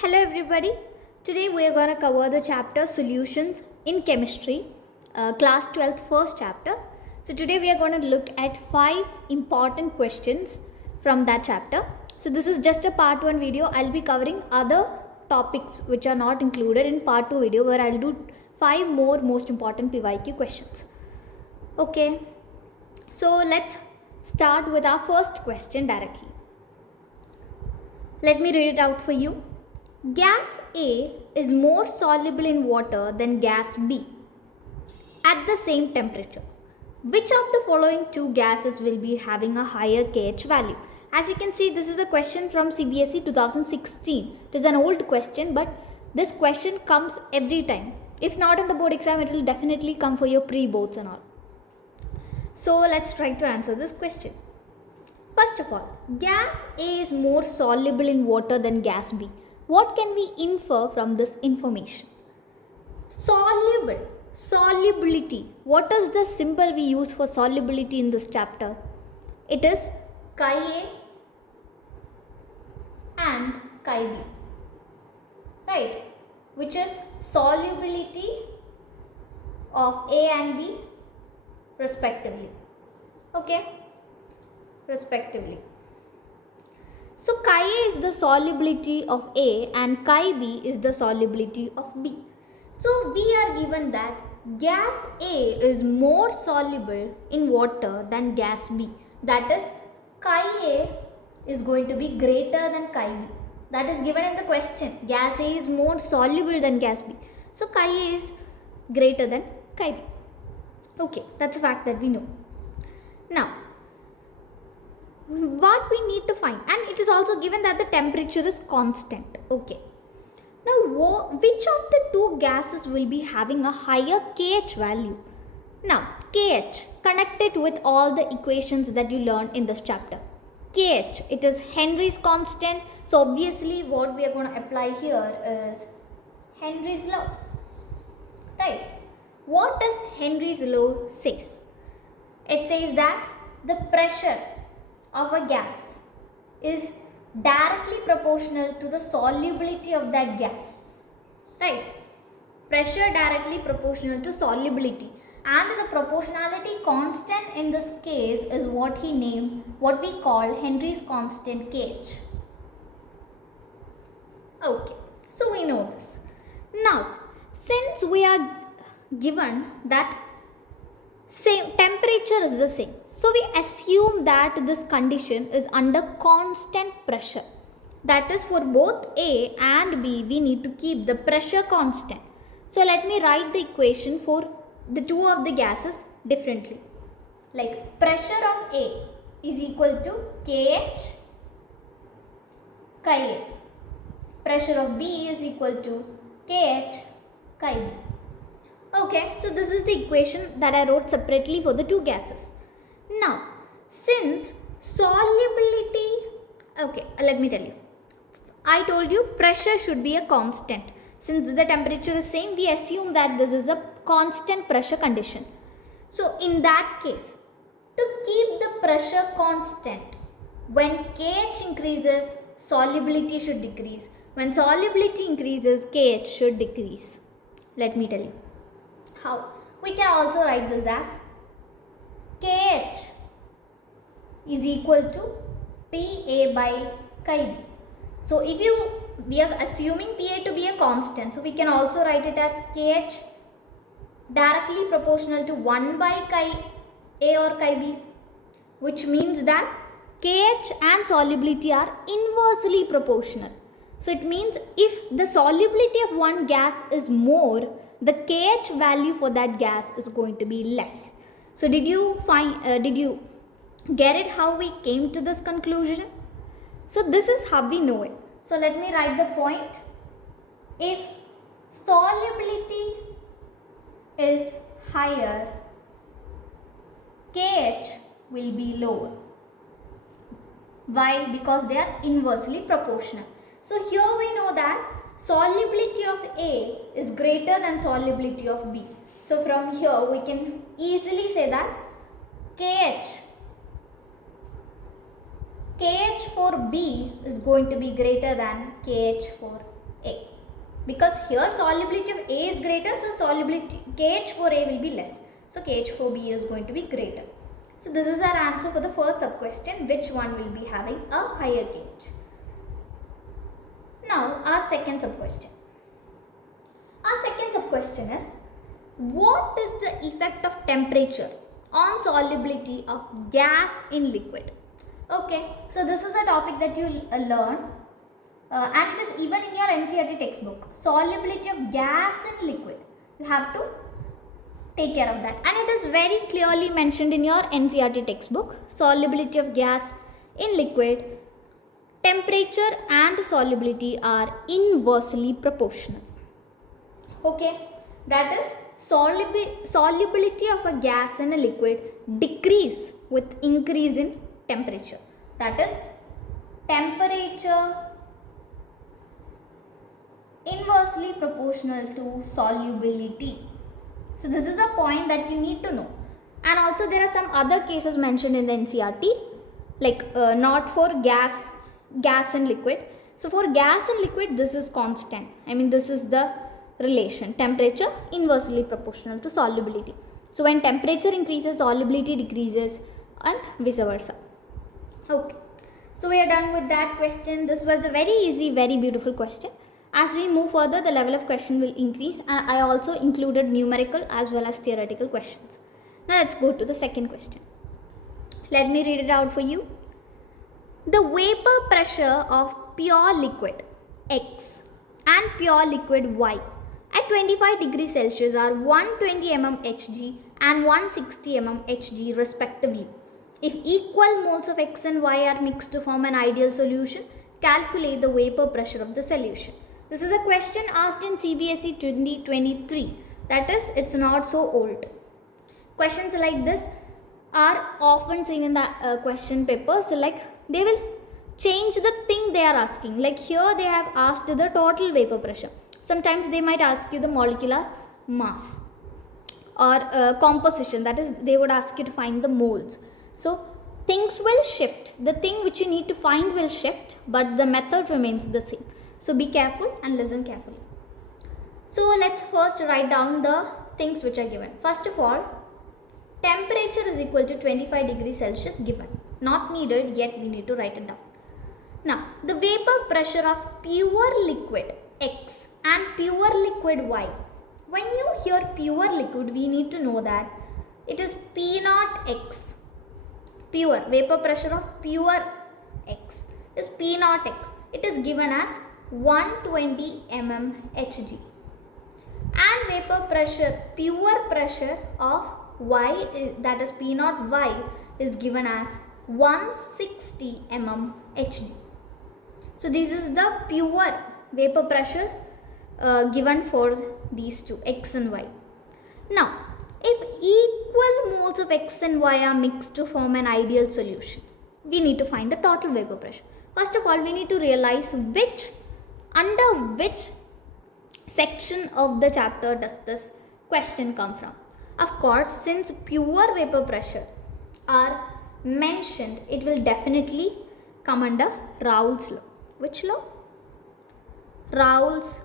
Hello everybody. Today we are going to cover the chapter Solutions in Chemistry, class 12th first chapter. So today we are going to look at 5 important questions from that chapter. So this is just a part 1 video. I'll be covering other topics which are not included in part 2 video where I'll do 5 more most important PYQ questions. Okay. So let's start with our first question directly. Let me read it out for you. Gas A is more soluble in water than gas B at the same temperature. Which of the following two gases will be having a higher KH value? As you can see, this is a question from CBSE 2016. It is an old question, but this question comes every time. If not in the board exam, it will definitely come for your pre-boards and all. So let's try to answer this question. First of all, gas A is more soluble in water than gas B. What can we infer from this information? Soluble, solubility. What is the symbol we use for solubility in this chapter? It is chi A and chi B, right? Which is solubility of A and B respectively. Okay, respectively. So chi A is the solubility of A and chi B is the solubility of B. So we are given that gas A is more soluble in water than gas B. That is, chi A is going to be greater than chi B. That is given in the question. Gas A is more soluble than gas B. So chi A is greater than chi B. Okay, that's a fact that we know. Now, what we need to find, and it is also given that the temperature is constant. Okay, now which of the two gases will be having a higher KH value? Now KH, connect it with all the equations that you learned in this chapter. KH, it is Henry's constant, so obviously what we are going to apply here is Henry's law, right? What does Henry's law says? It says that the pressure of a gas is directly proportional to the solubility of that gas, right? Pressure directly proportional to solubility, and the proportionality constant in this case is what we call Henry's constant KH. Okay, so we know this. Now, since we are given that same temperature is the same, so we assume that this condition is under constant pressure. That is, for both A and B we need to keep the pressure constant. So let me write the equation for the two of the gases differently. Like, pressure of A is equal to KH chi A. Pressure of B is equal to KH chi B. Okay, so this is the equation that I wrote separately for the two gases. Now, since solubility, okay, let me tell you. I told you pressure should be a constant. Since the temperature is same, we assume that this is a constant pressure condition. So in that case, to keep the pressure constant, when KH increases, solubility should decrease. When solubility increases, KH should decrease. Let me tell you how. We can also write this as KH is equal to PA by chi B. So if we are assuming PA to be a constant, so we can also write it as KH directly proportional to 1 by chi A or chi B, which means that KH and solubility are inversely proportional. So it means if the solubility of one gas is more, the KH value for that gas is going to be less. So did you get it how we came to this conclusion? So this is how we know it. So let me write the point. If solubility is higher, KH will be lower. Why? Because they are inversely proportional. So here we know that solubility of A is greater than solubility of B. So from here we can easily say that KH for B is going to be greater than KH for because here solubility of A is greater, so solubility KH for A will be less. So KH for B is going to be greater. So this is our answer for the first sub question, which one will be having a higher KH. Now our second sub question. Our second sub question is, what is the effect of temperature on solubility of gas in liquid? Okay, so this is a topic that you learn and it is even in your NCERT textbook. Solubility of gas in liquid. You have to take care of that, and it is very clearly mentioned in your NCERT textbook. Solubility of gas in liquid, temperature and solubility are inversely proportional. Okay, that is solubility of a gas in a liquid decrease with increase in temperature. That is temperature inversely proportional to solubility. So this is a point that you need to know. And also there are some other cases mentioned in the NCERT, like not for gas and liquid. So for gas and liquid, this is constant. I mean, this is the relation, temperature inversely proportional to solubility. So when temperature increases, solubility decreases and vice versa. Okay, so we are done with that question. This was a very easy, very beautiful question. As we move further, the level of question will increase, and I also included numerical as well as theoretical questions. Now let's go to the second question. Let me read it out for you. The vapor pressure of pure liquid X and pure liquid Y at 25 degrees Celsius are 120 mm Hg and 160 mm Hg respectively. If equal moles of X and Y are mixed to form an ideal solution, calculate the vapor pressure of the solution. This is a question asked in CBSE 2023. That is, it's not so old. Questions like this are often seen in the question paper. So like they will change the thing they are asking. Like here they have asked the total vapor pressure. Sometimes they might ask you the molecular mass or composition. That is, they would ask you to find the moles. So things will shift. The thing which you need to find will shift, but the method remains the same. So be careful and listen carefully. So let's first write down the things which are given. First of all, temperature is equal to 25 degrees Celsius given. Not needed, yet we need to write it down. Now, the vapor pressure of pure liquid X and pure liquid Y. When you hear pure liquid, we need to know that it is P0 X. Pure, vapor pressure of pure X is P0 X. It is given as 120 mm Hg. And vapor pressure, pure pressure of Y, that is P0 Y, is given as 160 mm Hg. So this is the pure vapor pressures given for these two, X and Y. Now, if equal moles of X and Y are mixed to form an ideal solution, we need to find the total vapor pressure. First of all, we need to realize under which section of the chapter does this question come from. Of course, since pure vapor pressure are mentioned, it will definitely come under Raoult's law. Which law? Raoult's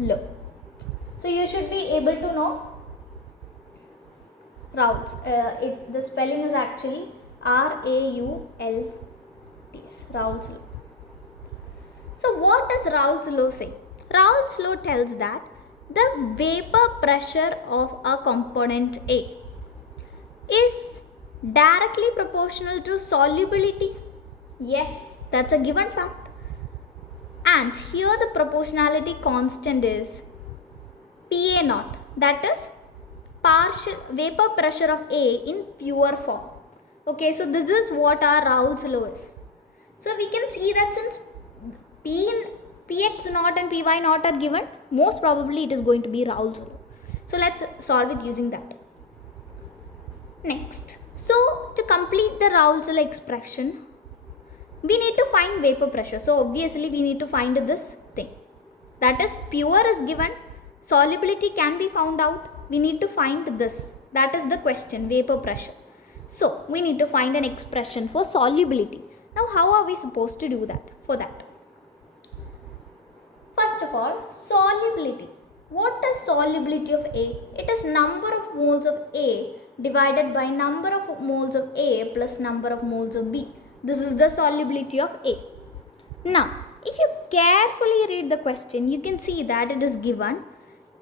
law. So you should be able to know Raoult's. The spelling is actually Raults. Raoult's law. So what does Raoult's law say? Raoult's law tells that the vapor pressure of a component A is directly proportional to solubility. Yes, that's a given fact. And here the proportionality constant is PA0. That is partial vapor pressure of A in pure form. Okay, so this is what our Raoult's law is. So we can see that since Px naught and Py naught are given, most probably it is going to be Raoult's law. So let's solve it using that. Next, so to complete the Raoult's law expression, we need to find vapor pressure. So obviously we need to find this thing. That is, pure is given, solubility can be found out. We need to find this. That is the question, vapor pressure. So we need to find an expression for solubility. Now how are we supposed to do that? For that, first of all, solubility. What is solubility of A? It is number of moles of A divided by number of moles of A plus number of moles of B. This is the solubility of A. Now, if you carefully read the question, you can see that it is given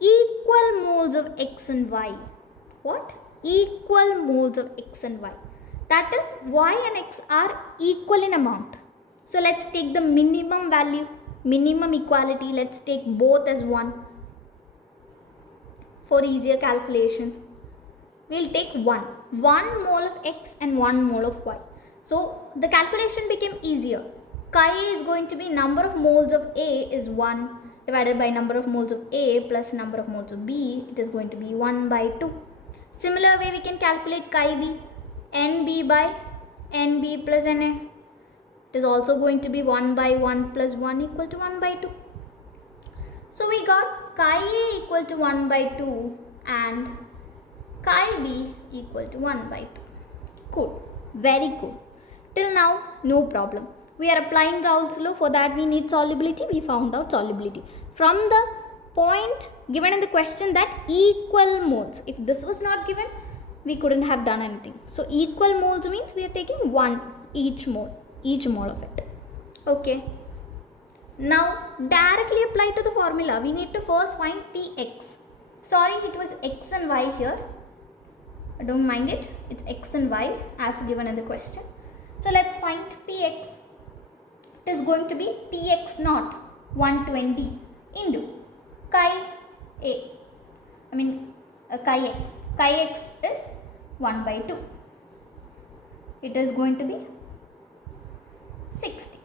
equal moles of X and Y. What? Equal moles of X and Y. That is, Y and X are equal in amount. So let's take the minimum value, minimum equality. Let's take both as 1 for easier calculation. We'll take 1. 1 mole of X and 1 mole of Y. So the calculation became easier. Chi is going to be number of moles of A is 1 divided by number of moles of A plus number of moles of B. It is going to be 1 by 2. Similar way we can calculate chi B. NB by NB plus NA. It is also going to be 1 by 1 plus 1 equal to 1 by 2. So we got chi A equal to 1 by 2 and chi B equal to 1 by 2. Cool. Very cool. Till now, no problem. We are applying Raoult's law. For that we need solubility. We found out solubility. From the point given in the question that equal moles. If this was not given, we couldn't have done anything. So equal moles means we are taking 1 each mole of it. Okay. Now directly apply to the formula. We need to first find Px. Sorry, it was X and Y here. Don't mind it. It's X and Y as given in the question. So let's find Px. It is going to be Px naught 120 into chi A. Chi X. Chi X is 1 by 2. It is going to be 60.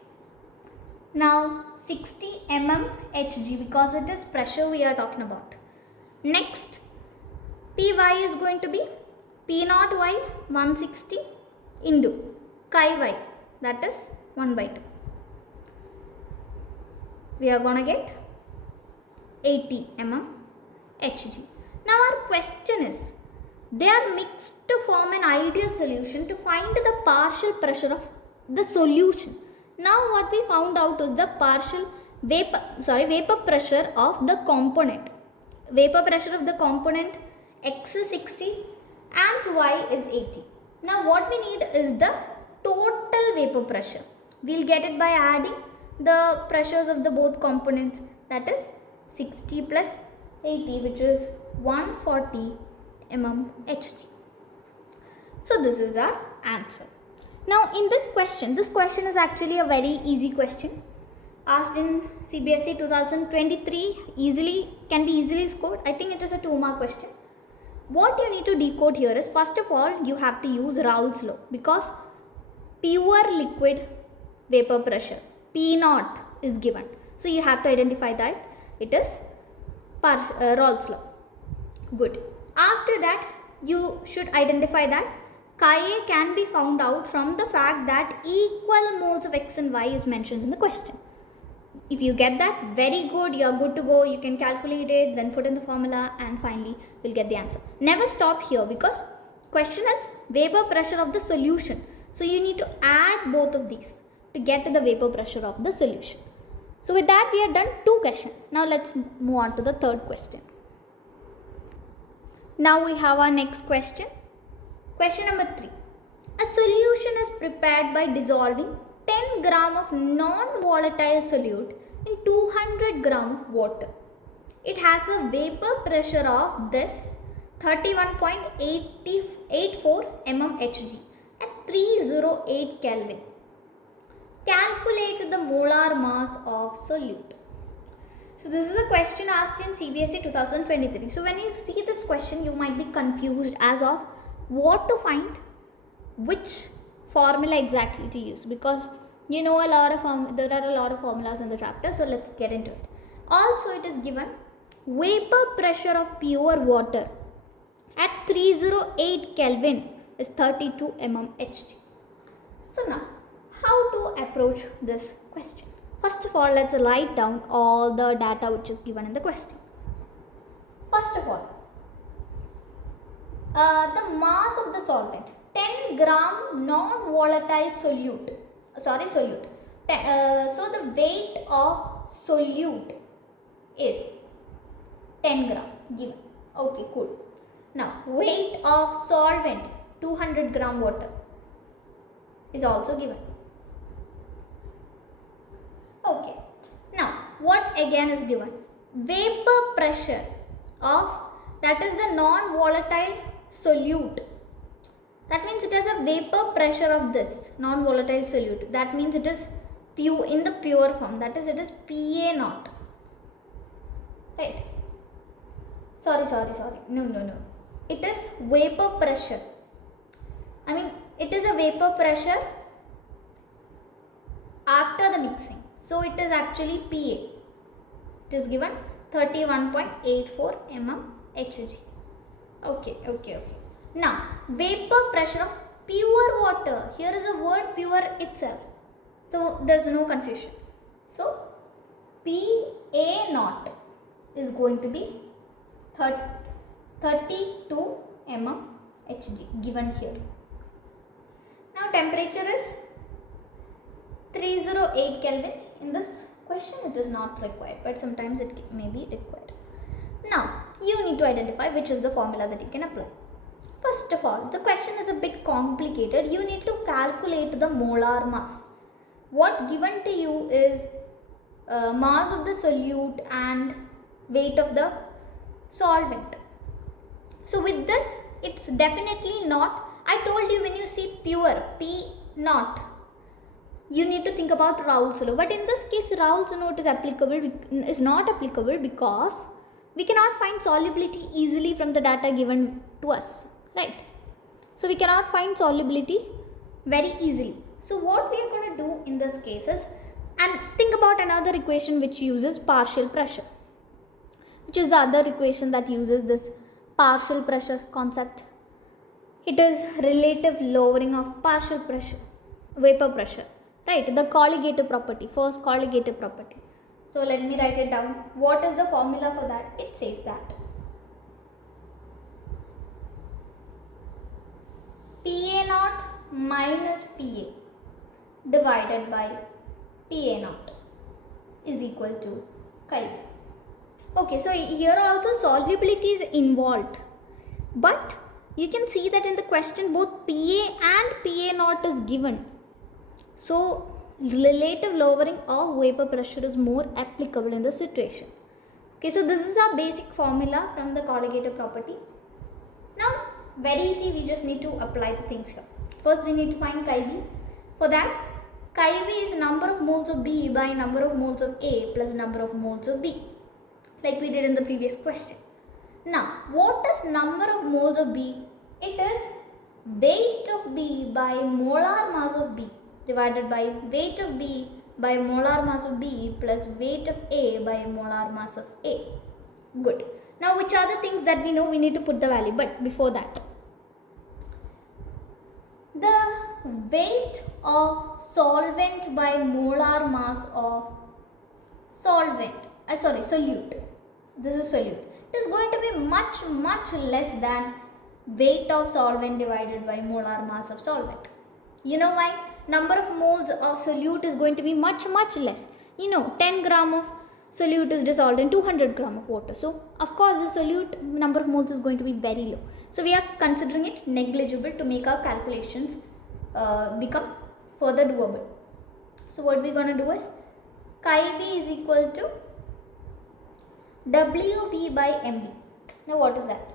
Now 60 mm Hg because it is pressure we are talking about. Next, Py is going to be P naught Y 160 into chi Y, that is 1 by 2. We are going to get 80 mm Hg. Now our question is, they are mixed to form an ideal solution to find the partial pressure of the solution. Now what we found out is the partial vapor pressure of the component. Vapor pressure of the component X is 60 and Y is 80. Now what we need is the total vapor pressure. We'll get it by adding the pressures of the both components, that is 60 plus 80, which is 140 mm Hg. So this is our answer. Now in this question is actually a very easy question asked in CBSE 2023, can be easily scored. I think it is a 2-mark question. What you need to decode here is, first of all, you have to use Raoult's law, because pure liquid vapor pressure P naught is given. So you have to identify that it is Raoult's law. Good. After that, you should identify that chi A can be found out from the fact that equal moles of X and Y is mentioned in the question. If you get that, very good, you are good to go. You can calculate it, then put in the formula, and finally you'll get the answer. Never stop here, because question is vapor pressure of the solution. So you need to add both of these to get to the vapor pressure of the solution. So with that, we are done 2 questions. Now let's move on to the 3rd question. Now we have our next question. Question number 3. A solution is prepared by dissolving 10 gram of non-volatile solute in 200 gram of water. It has a vapor pressure of this 31.84 mm Hg at 308 Kelvin. Calculate the molar mass of solute. So this is a question asked in CBSE 2023. So when you see this question, you might be confused as of what to find, which formula exactly to use, because you know there are a lot of formulas in the chapter. So let's get into it. Also, it is given vapor pressure of pure water at 308 Kelvin is 32 mm Hg. So now, how to approach this question? First of all, let's write down all the data which is given in the question. First of all, the mass of the solvent, 10 gram non-volatile solute. So the weight of solute is 10 gram given. Okay, cool. Now weight of solvent 200 gram water is also given. Okay, now what again is given? Vapor pressure of, that is the non-volatile solute. That means it has a vapor pressure of this non-volatile solute. That means it is pure in the pure form. That is, it is Pa naught. Right? Sorry. No. It is vapor pressure. I mean, it is a vapor pressure after the mixing. So it is actually Pa. It is given 31.84 mm Hg. Okay. Now, vapor pressure of pure water. Here is a word pure itself. So there is no confusion. So Pa naught is going to be 32 mm Hg given here. Now temperature is 308 Kelvin. In this question it is not required, but sometimes it may be required. Now you need to identify which is the formula that you can apply. First of all, the question is a bit complicated. You need to calculate the molar mass. What given to you is mass of the solute and weight of the solvent. So with this, it's definitely not. I told you when you see pure, P naught, you need to think about Raoult's law. But in this case, Raoult's law is not applicable because we cannot find solubility easily from the data given to us, right? So we cannot find solubility very easily. So what we are going to do in this case is, and think about another equation which uses partial pressure, which is the other equation that uses this partial pressure concept. It is relative lowering of partial pressure, vapor pressure, right? The colligative property, first colligative property. So let me write it down. What is the formula for that? It says that Pa naught minus Pa divided by Pa naught is equal to chi. Okay, so here also solubility is involved, but you can see that in the question both Pa and Pa naught is given. So relative lowering of vapor pressure is more applicable in the situation. Okay, so this is our basic formula from the colligative property. Now very easy, we just need to apply the things here. First we need to find chi B. For that, chi B is number of moles of B by number of moles of A plus number of moles of B, like we did in the previous question. Now what is number of moles of B? It is weight of B by molar mass of B divided by weight of B by molar mass of B plus weight of A by molar mass of A. Good. Now which are the things that we know? We need to put the value, but before that, the weight of solvent by molar mass of solute. This is solute. It is going to be much less than weight of solvent divided by molar mass of solvent. You know why? Number of moles of solute is going to be much less. 10 gram of solute is dissolved in 200 gram of water. So of course the solute number of moles is going to be very low. So we are considering it negligible to make our calculations become further doable. So what we are going to do is chi B is equal to WB by MB. Now what is that?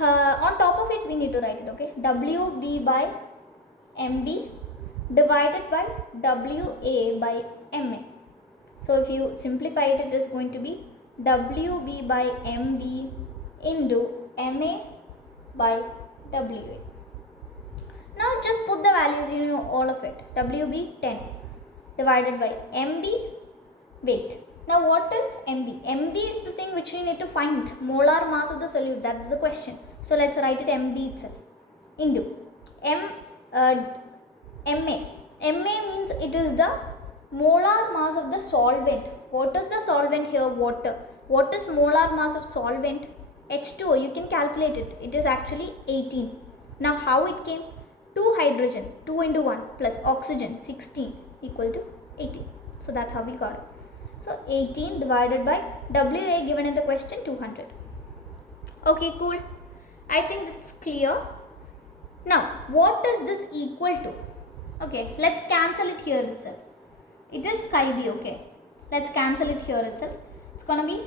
On top of it we need to write it, okay? WB by MB divided by WA by MA. So if you simplify it, it is going to be WB by MB into MA by WA. Now just put the values, all of it. WB 10 divided by MB weight. Now what is MB? MB is the thing which we need to find, molar mass of the solute. That's the question. So let's write it MB itself into MA. MA means it is the molar mass of the solvent. What is the solvent here? Water. What is molar mass of solvent? H2O. You can calculate it. It is actually 18. Now how it came? 2 hydrogen, 2 into 1 plus oxygen 16 equal to 18. So that's how we got it. So 18 divided by WA given in the question 200. Okay, cool. I think it's clear. Now, what is this equal to? Okay, let's cancel it here itself. It is chi b, okay. Let's cancel it here itself. It's gonna be,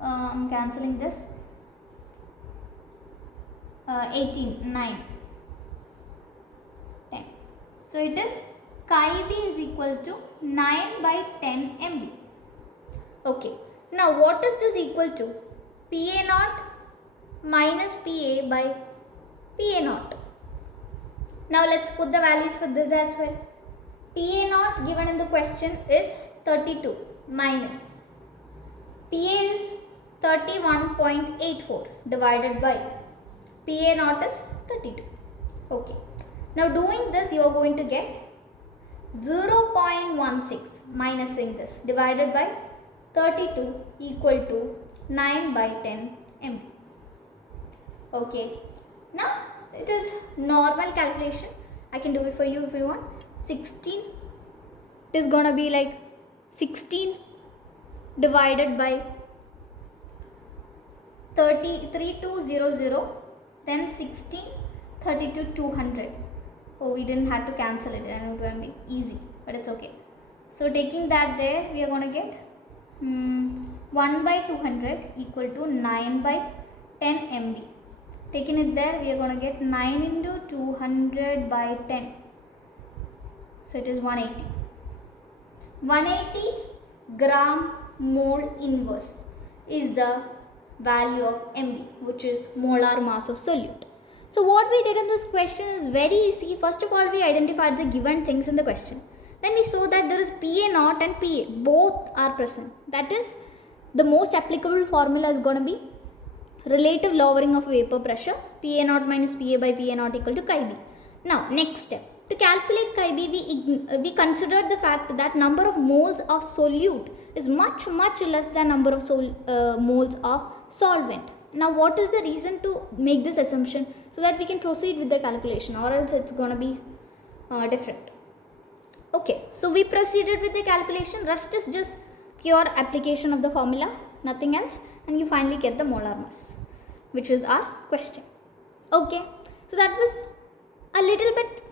I'm cancelling this. 18, 9, 10. So it is chi b is equal to 9 by 10 MB. Okay. Now what is this equal to? PA naught minus PA by PA naught. Now let's put the values for this as well. PA naught given in the question is 32 minus PA is 31.84 divided by PA naught is 32. Okay. Now doing this you are going to get 0.16 minusing this divided by 32 equal to 9 by 10 MB. Okay. Now it is normal calculation. I can do it for you if you want. 16. It is gonna be like 16 divided by 3200, then 16, 32, 200. Oh, we didn't have to cancel it, and it will be easy, but it's okay. So taking that there, we are going to get 1 by 200 equal to 9 by 10 MB. Taking it there, we are going to get 9 into 200 by 10. So it is 180. 180 gram mole inverse is the value of MB, which is molar mass of solute. So what we did in this question is very easy. First of all, we identified the given things in the question. Then we saw that there is PA naught and PA. Both are present. That is, the most applicable formula is going to be relative lowering of vapor pressure. PA naught minus PA by PA naught equal to chi b. Now, next step. To calculate chi b, we considered the fact that number of moles of solute is much less than number of moles of solvent. Now, what is the reason to make this assumption? So that we can proceed with the calculation, or else it's going to be different. Okay, so we proceeded with the calculation. Rest is just pure application of the formula, nothing else, and you finally get the molar mass, which is our question. Okay, so that was a little bit,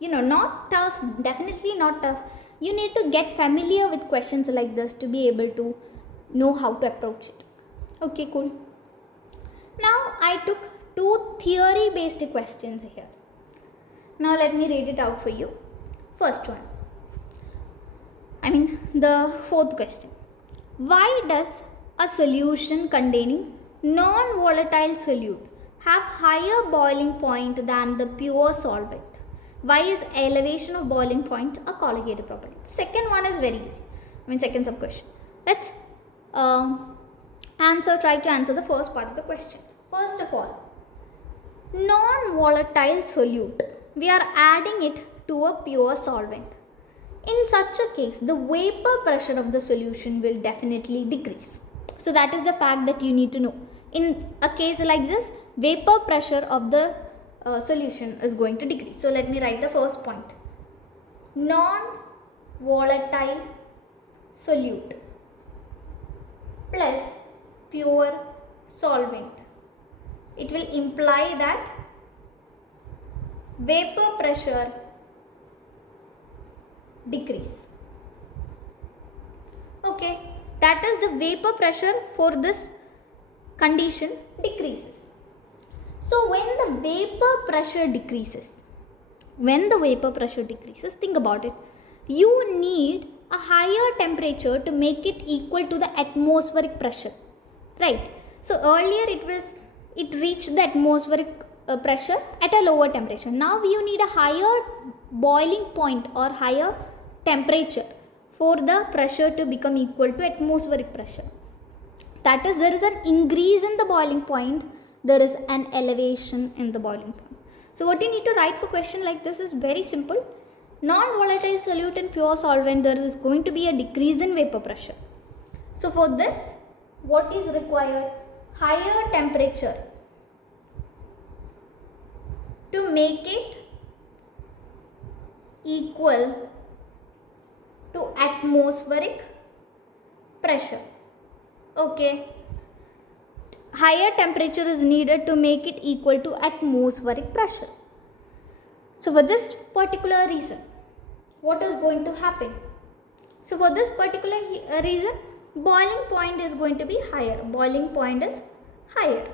not tough, definitely not tough. You need to get familiar with questions like this to be able to know how to approach it. Okay, cool. Now I took 2 theory based questions here. Now let me read it out for you. First one, the fourth question. Why does a solution containing non-volatile solute have higher boiling point than the pure solvent? Why is elevation of boiling point a colligative property? Second one is very easy. Second sub question. Let's try to answer the first part of the question. First of all, non-volatile solute, we are adding it to a pure solvent. In such a case, the vapor pressure of the solution will definitely decrease. So that is the fact that you need to know. In a case like this, vapor pressure of the solution is going to decrease. So let me write the first point. Non-volatile solute plus pure solvent. It will imply that vapor pressure decrease. Okay, that is the vapor pressure for this condition decreases. So when the vapor pressure decreases, think about it, you need a higher temperature to make it equal to the atmospheric pressure, right? So earlier it reached the atmospheric pressure at a lower temperature. Now you need a higher boiling point or higher temperature for the pressure to become equal to atmospheric pressure. That is, there is an increase in the boiling point, there is an elevation in the boiling point. So what you need to write for question like this is very simple. Non-volatile solute and pure solvent, there is going to be a decrease in vapor pressure. So for this, what is required? Higher temperature to make it equal to atmospheric pressure. Okay. Higher temperature is needed to make it equal to atmospheric pressure. So for this particular reason, what is going to happen? So for this particular reason, boiling point is going to be higher. Boiling point is higher.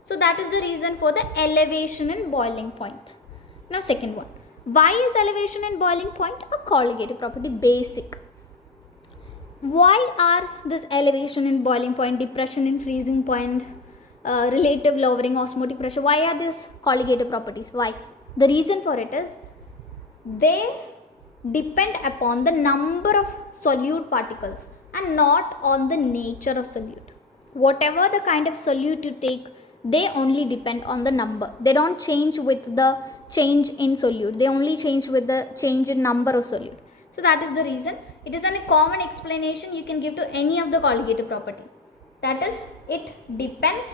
So that is the reason for the elevation in boiling point. Now second one. Why is elevation in boiling point a colligative property? Basic. Why are this elevation in boiling point, depression in freezing point, relative lowering osmotic pressure, why are these colligative properties? Why? The reason for it is they depend upon the number of solute particles and not on the nature of solute. Whatever the kind of solute you take, they only depend on the number. They don't change with the change in solute. They only change with the change in number of solute. So that is the reason. It is a common explanation you can give to any of the colligative property. That is, it depends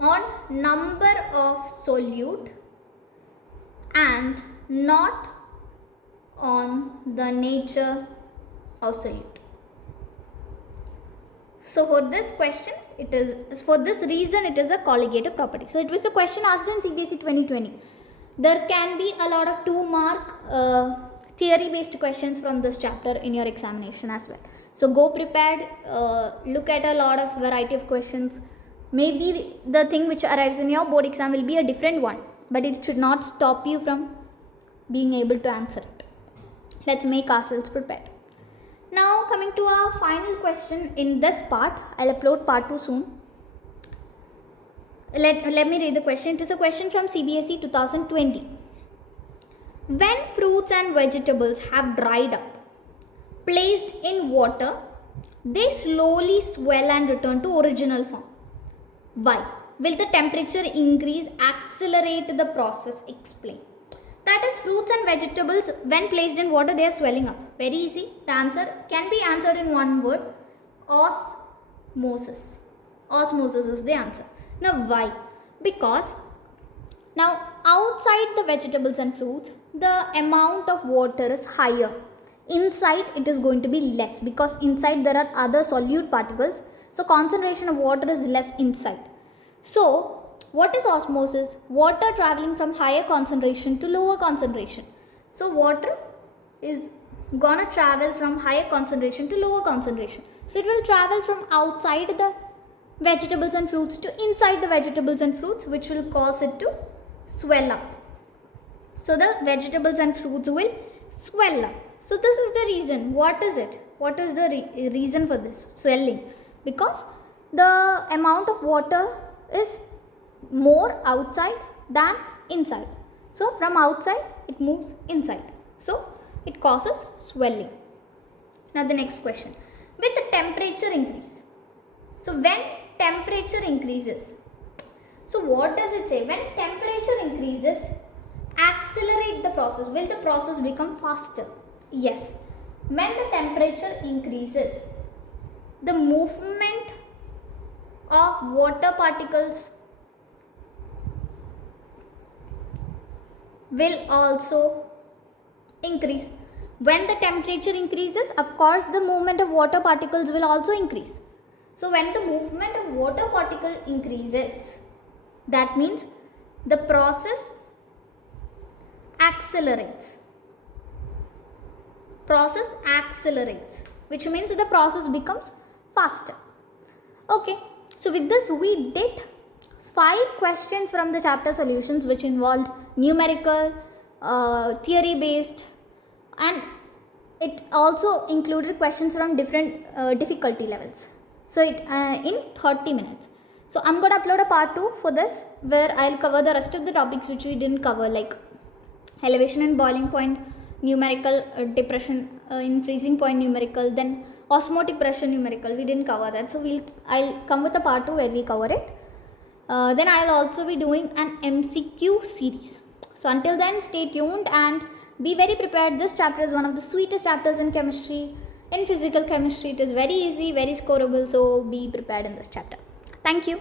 on number of solute and not on the nature of solute. So for this question, it is, for this reason it is a colligative property. So it was a question asked in CBSE 2020. There can be a lot of 2-mark theory based questions from this chapter in your examination as well. So go prepared, look at a lot of variety of questions. Maybe the thing which arrives in your board exam will be a different one, but it should not stop you from being able to answer it. Let's make ourselves prepared. Now coming to our final question in this part, I'll upload part 2 soon. Let me read the question. It is a question from CBSE 2020. When fruits and vegetables have dried up, placed in water, they slowly swell and return to original form. Why? Will the temperature increase accelerate the process? Explain. That is, fruits and vegetables when placed in water, they are swelling up. Very easy. The answer can be answered in one word. Osmosis. Osmosis is the answer. Now why? Because now outside the vegetables and fruits, the amount of water is higher. Inside it is going to be less because inside there are other solute particles. So concentration of water is less inside. So what is osmosis? Water traveling from higher concentration to lower concentration. So water is gonna travel from higher concentration to lower concentration. So it will travel from outside the vegetables and fruits to inside the vegetables and fruits, which will cause it to swell up. So the vegetables and fruits will swell up. So this is the reason. What is it? What is the reason for this swelling? Because the amount of water is more outside than inside. So from outside it moves inside. So it causes swelling. Now the next question. With the temperature increase. So when temperature increases. So what does it say? When temperature increases, accelerate the process. Will the process become faster? Yes. When the temperature increases, the movement of water particles will also increase. When the temperature increases, of course the movement of water particles will also increase. So when the movement of water particle increases, that means the process accelerates. Process accelerates, which means the process becomes faster. Okay, so with this we did 5 questions from the chapter solutions, which involved numerical, theory based, and it also included questions from different difficulty levels. So it in 30 minutes. So I'm going to upload a part 2 for this, where I'll cover the rest of the topics which we didn't cover, like elevation and boiling point, numerical, depression in freezing point numerical, then osmotic pressure numerical. We didn't cover that. So I'll come with a part 2 where we cover it. Then I'll also be doing an MCQ series. So until then, stay tuned and be very prepared. This chapter is one of the sweetest chapters in chemistry. In physical chemistry, it is very easy, very scoreable. So be prepared in this chapter. Thank you.